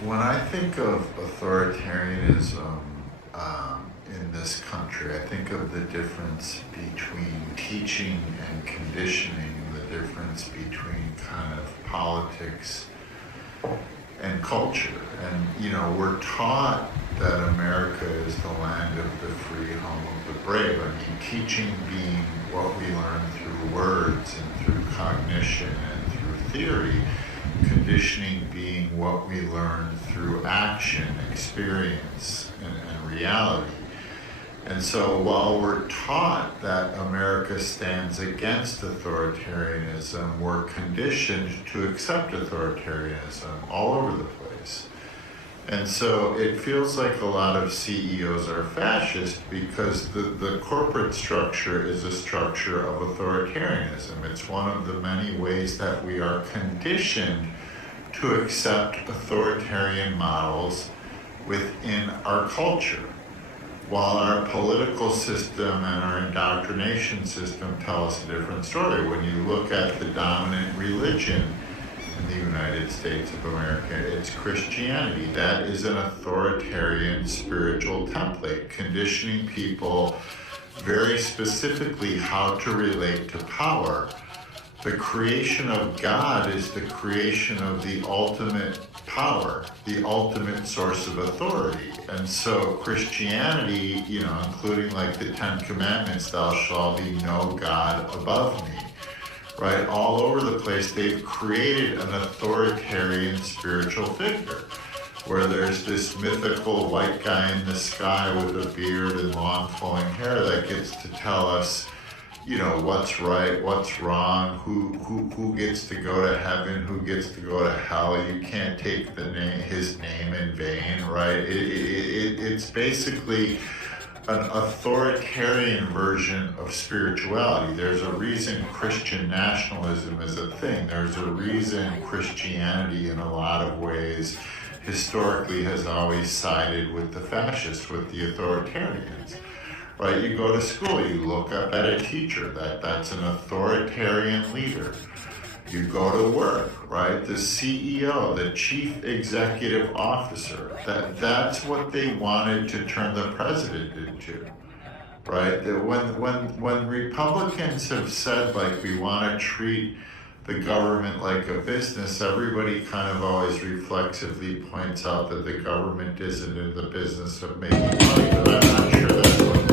When I think of authoritarianism in this country, I think of the difference between teaching and conditioning, the difference between kind of politics and culture. And, we're taught that America is the land of the free, home of the brave. I mean, teaching being what we learn through words and through cognition and through theory, conditioning being what we learn through action, experience, and reality. And so while we're taught that America stands against authoritarianism, we're conditioned to accept authoritarianism all over the place. And so it feels like a lot of CEOs are fascist because the corporate structure is a structure of authoritarianism. It's one of the many ways that we are conditioned to accept authoritarian models within our culture, while our political system and our indoctrination system tell us a different story. When you look at the dominant religion in the United States of America, it's Christianity. That is an authoritarian spiritual template, conditioning people very specifically how to relate to power. The creation of God is the creation of the ultimate power, the ultimate source of authority. And so Christianity, including like the Ten Commandments, thou shalt be no God above me, right? All over the place, they've created an authoritarian spiritual figure where there's this mythical white guy in the sky with a beard and long flowing hair that gets to tell us what's right, what's wrong, who gets to go to heaven, who gets to go to hell. You can't take his name in vain, right? It's basically an authoritarian version of spirituality. There's a reason Christian nationalism is a thing. There's a reason Christianity in a lot of ways historically has always sided with the fascists, with the authoritarians. Right, you go to school, you look up at a teacher, that's an authoritarian leader. You go to work, right, the CEO, the chief executive officer, that's what they wanted to turn the president into, right? When Republicans have said, like, we want to treat the government like a business, everybody kind of always reflexively points out that the government isn't in the business of making money, but I'm not sure that's what